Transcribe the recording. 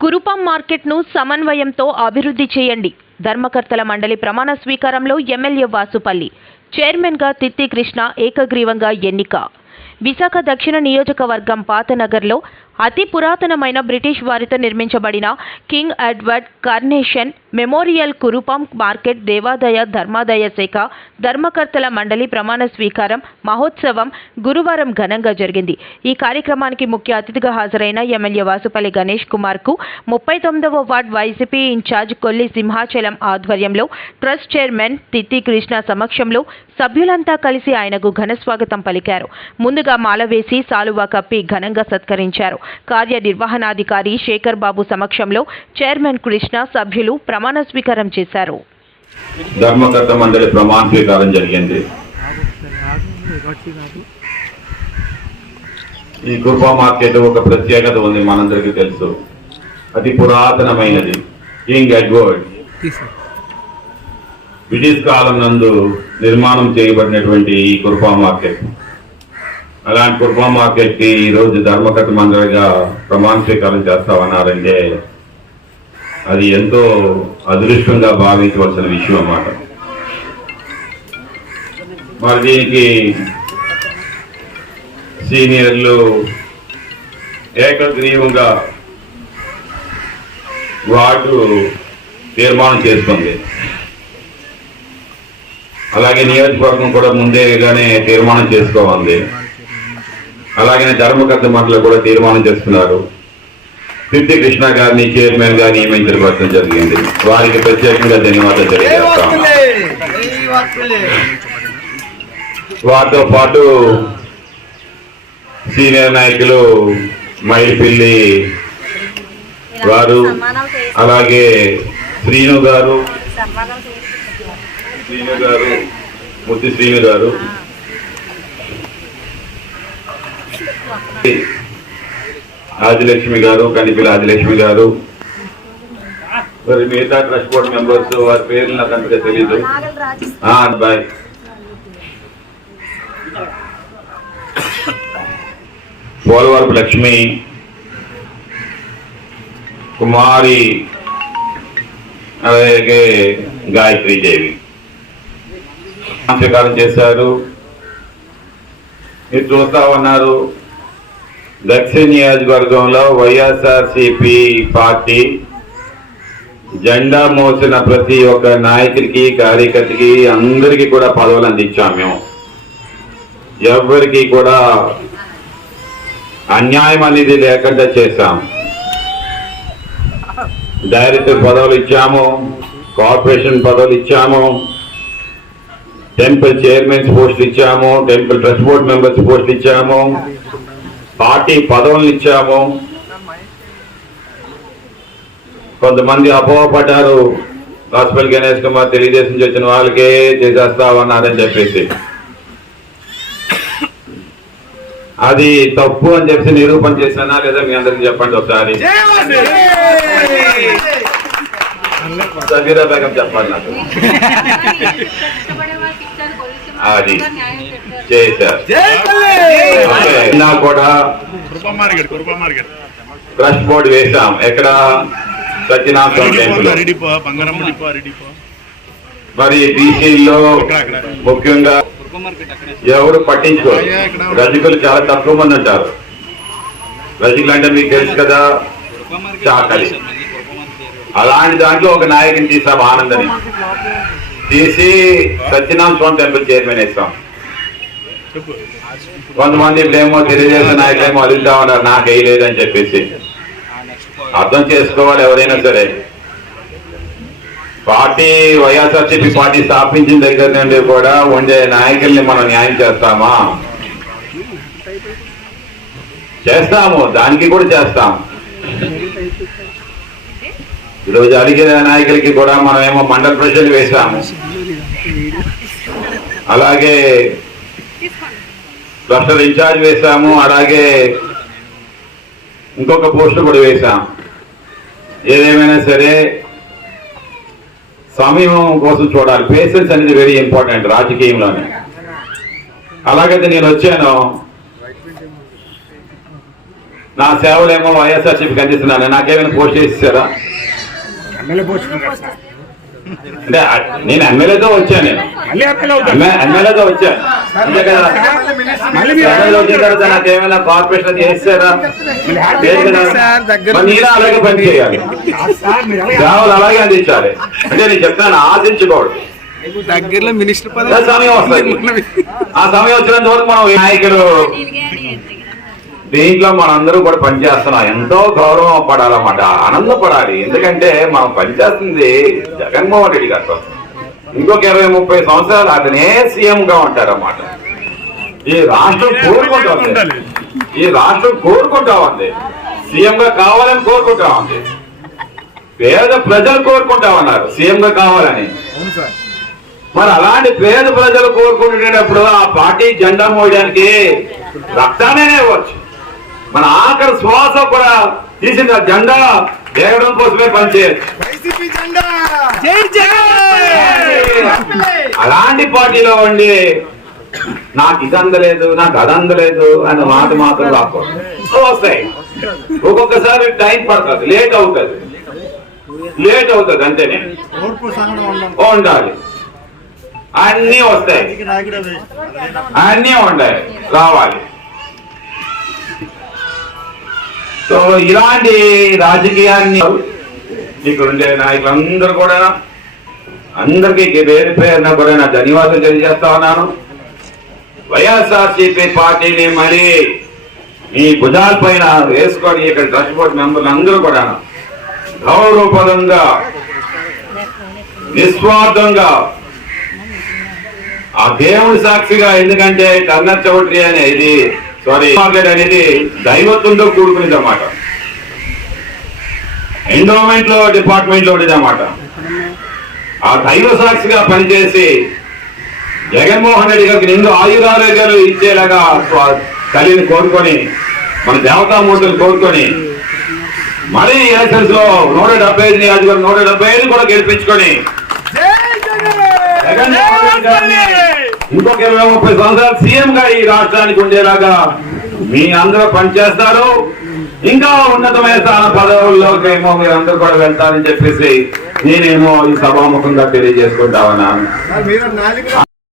కురుపాం మార్కెట్ను సమన్వయంతో అభివృద్ధి చేయండి. ధర్మకర్తల మండలి ప్రమాణ స్వీకారంలో ఎమ్మెల్యే వాసుపల్లి, చైర్మన్గా తిత్తి కృష్ణ ఏకగ్రీవంగా ఎన్నిక. విశాఖ దక్షిణ నియోజకవర్గం పాతనగర్లో అతి పురాతనమైన బ్రిటిష్ వారితో నిర్మించబడిన King Edward coronation memorial Kurupam market దేవాదాయ ధర్మాదాయ శాఖ ధర్మకర్తల మండలి ప్రమాణ స్వీకారం మహోత్సవం గురువారం ఘనంగా జరిగింది. ఈ కార్యక్రమానికి ముఖ్య అతిథిగా హాజరైన ఎమ్మెల్యే వాసుపల్లి గణేష్ కుమార్కు 39వ ward YCP incharge Kolli Simhachalam ఆధ్వర్యంలో ట్రస్ట్ చైర్మన్ తిత్తి కృష్ణ సమక్షంలో సభ్యులంతా కలిసి ఆయనకు ఘన స్వాగతం పలికారు. ముందుగా మాల వేసి సాలువా కప్పి ఘనంగా సత్కరించారు. కార్యనిర్వహణాధికారి శేఖర్ బాబు సమక్షంలో చైర్మన్ కృష్ణ సభ్యులు ప్రమాణ స్వీకారం చేశారు. ధర్మకర్త మండలి ప్రమాణ స్వీకారం జరిగింది. ఈ కురుపాం మార్కెట్ ఒక ప్రత్యేకత ఉంది, మనందరికీ తెలుసు. అతి పురాతనమైనది. కింగ్ ఎడ్వర్డ్ బ్రిటిష్ కాలం నందు నిర్మాణం చేయబడినటువంటి ఈ కురుపాం మార్కెట్. అలాంటి కురుపాం మార్కెట్ కి ఈ రోజు ధర్మకర్త మండలిగా ప్రమాణ స్వీకారం చేస్తామన్నారంటే అది ఎంతో అదృష్టంగా భావించవలసిన విషయం అన్నమాట. మరి దీనికి సీనియర్లు ఏకగ్రీవంగా వార్డు తీర్మానం చేసుకుంది. అలాగే నియోజకవర్గం కూడా ముందేగానే తీర్మానం చేసుకోవాలి. అలాగే ధర్మకర్త మండలి కూడా తీర్మానం చేస్తున్నారు. తిత్తి కృష్ణ గారిని చైర్మన్ గా నియమించబడటం జరిగింది. వారికి ప్రత్యేకంగా ధన్యవాదాలు తెలియజేస్తాం. వారితో పాటు సీనియర్ నాయకులు మైల్పిల్లి గారు, అలాగే శ్రీను గారు, ముత్తి శ్రీను గారు, ఆదిలక్ష్మి గారు, కనిపిల ఆదిలక్ష్మి గారు, మరి మిగతా ట్రస్ట్ బోర్డ్ మెంబర్స్ వారి పేర్లు నాకు అంతగా తెలీదు. బాయ్. పోలవరపు లక్ష్మి, కుమారి, అలాగే గాయత్రి దేవి స్వీకారం చేశారు. మీరు చూస్తా ఉన్నారు, దక్షిణ నియోజకవర్గంలో వైఎస్ఆర్సీపీ పార్టీ జెండా మోసిన ప్రతి ఒక్క నాయకుడికి, కార్యకర్తకి, అందరికీ కూడా పదవులు అందించాం. మేము ఎవరికి కూడా అన్యాయం అనేది లేకుండా చేశాం. డైరెక్టర్ పదవులు ఇచ్చాము, కార్పొరేషన్ పదవులు ఇచ్చాము, టెంపుల్ చైర్మన్స్ పోస్ట్ ఇచ్చాము, temple trust board members post ఇచ్చాము, పార్టీ పదవులు ఇచ్చాము. కొంతమంది అపోహపడ్డారు, వాసుపల్లి గణేష్ కుమార్ తెలుగుదేశం నుంచి వచ్చిన వాళ్ళకే చేసేస్తా ఉన్నారని చెప్పేసి. అది తప్పు అని చెప్పి నిరూపణ చేశానా లేదా మీ అందరికి చెప్పండి ఒకసారి. సబీరా బేగం చెప్పాలి నాకు. అది చేశారు కూడా. ట్రస్ట్ బోర్డు వేసాం. ఎక్కడ? సత్యనారాయణ టెంపుల్. మరి బీసీల్లో ముఖ్యంగా ఎవరు పట్టించుకోరు. రజకులు చాలా తక్కువ మంది ఉంటారు. రజకులు అంటే మీకు తెలుసు కదా, చాకలి. అలాంటి దాంట్లో ఒక నాయకుని తీసాం, ఆనందని తీసి సత్యనారాయణ స్వామి టెంపుల్ చైర్మన్ వేస్తాం. కొంతమంది ఇప్పుడేమో తెలుగుదేశం నాయకులేమో అడుగుతా ఉన్నారు నాకు వేయలేదని చెప్పేసి. అర్థం చేసుకోవాలి ఎవరైనా సరే. పార్టీ వైఎస్ఆర్సీపీ పార్టీ స్థాపించిన దగ్గర నుండి కూడా ఉండే నాయకుల్ని మనం న్యాయం చేస్తామా? చేస్తాము, దానికి కూడా చేస్తాం. ఈరోజు అడిగిన నాయకులకి కూడా మనమేమో మండల ప్రెసిడెంట్ వేసాము, అలాగే క్లస్టర్ ఇన్ఛార్జ్ వేసాము, అలాగే ఇంకొక పోస్ట్ కూడా వేసాం. ఏదేమైనా సరే సమయం కోసం చూడాలి. పేషెన్స్ అనేది వెరీ ఇంపార్టెంట్ రాజకీయంలోనే. అలాగైతే నేను వచ్చాను, నా సేవలేమో వైఎస్ఆర్సీపీకి అందిస్తున్నాను, నాకేమైనా పోస్ట్ చేసేసారా? అంటే నేను ఎమ్మెల్యేతో వచ్చాను, ఎమ్మెల్యేతో వచ్చాను అంతే కదా. ఎమ్మెల్యే వచ్చిన తర్వాత నాకేమైనా కార్పొరేషన్ చేస్తారా? లేదు కదా. నేను అలాగే పని చేయాలి, సేవలు అలాగే అందించాలి. అంటే నేను చెప్తాను, ఆశించుకోడు. దగ్గరలో మినిస్టర్ సమయం వస్తుంది, ఆ సమయం వచ్చినంత వరకు మనం నాయకులు దీంట్లో మనందరూ కూడా పనిచేస్తున్నాం. ఎంతో గౌరవం పడాలన్నమాట, ఆనందపడాలి. ఎందుకంటే మనం పనిచేస్తుంది జగన్మోహన్ రెడ్డి గారితో. ఇంకొక 20-30 సంవత్సరాలు అతనే సీఎం గా ఉంటారన్నమాట. ఈ రాష్ట్రం కోరుకుంటా ఉంది, ఈ రాష్ట్రం కోరుకుంటా ఉంది, సీఎం గా కావాలని కోరుకుంటా ఉంది. పేద ప్రజలు కోరుకుంటా ఉన్నారు సీఎం గా కావాలని. మరి అలాంటి పేద ప్రజలు కోరుకుంటున్నప్పుడు ఆ పార్టీ జెండా మోయడానికి రక్తానే ఇవ్వచ్చు. మన ఆఖరి శ్వాస కూడా తీసిన జెండా వేయడం కోసమే పనిచేయచ్చు. అలాంటి పార్టీలో ఉండి నాకు ఇది అందలేదు, నాకు అది అందలేదు అన్న మాట మాత్రం రాకూడదు. వస్తాయి, ఒక్కొక్కసారి టైం పడుతుంది, లేట్ అవుతుంది అంతేనే ఉండాలి. అన్నీ వస్తాయి, అన్నీ ఉండాలి, రావాలి. సో ఇలాంటి రాజకీయాన్ని ఇక్కడ ఉండే నాయకులందరూ కూడా అందరికీ పేరు పేరున కూడా నా ధన్యవాదాలు తెలియజేస్తా ఉన్నాను. వైఎస్ఆర్సీపీ పార్టీని మరి మీ భుజాల పైన వేసుకొని ఇక్కడ ట్రస్ట్ బోర్డు మెంబర్లు అందరూ కూడా గౌరవపదంగా నిస్వార్థంగా ఆ దేవుడి సాక్షిగా, ఎందుకంటే కర్నల్ చౌదరి అనేది అనేది దైవత్వంతో కూడుకునేది అన్నమాట, ఎండోమెంట్ లో డిపార్ట్మెంట్ లో ఉండేది అన్నమాట. ఆ దైవ సాక్షిగా పనిచేసి జగన్మోహన్ రెడ్డి గారికి నిండు ఆయురారోగ్యాలు ఇచ్చేలాగా తల్లిని కోరుకొని, మన దేవతామూర్తులు కోరుకొని, మళ్ళీ ఎలక్షన్స్ లో 175 నియోజకవర్గం 175 కూడా గెలిపించుకొని జగన్మోహన్ రెడ్డి గారిని ఇంకొక 20-30 సంవత్సరాలు సీఎం గా ఈ రాష్ట్రానికి ఉండేలాగా మీ అందరూ పనిచేస్తారు. ఇంకా ఉన్నతమైన స్థాన పదవుల్లోకి ఏమో మీరు అందరూ కూడా వెళ్తారని చెప్పేసి నేనేమో ఈ సభాముఖంగా తెలియజేసుకుంటా ఉన్నాను.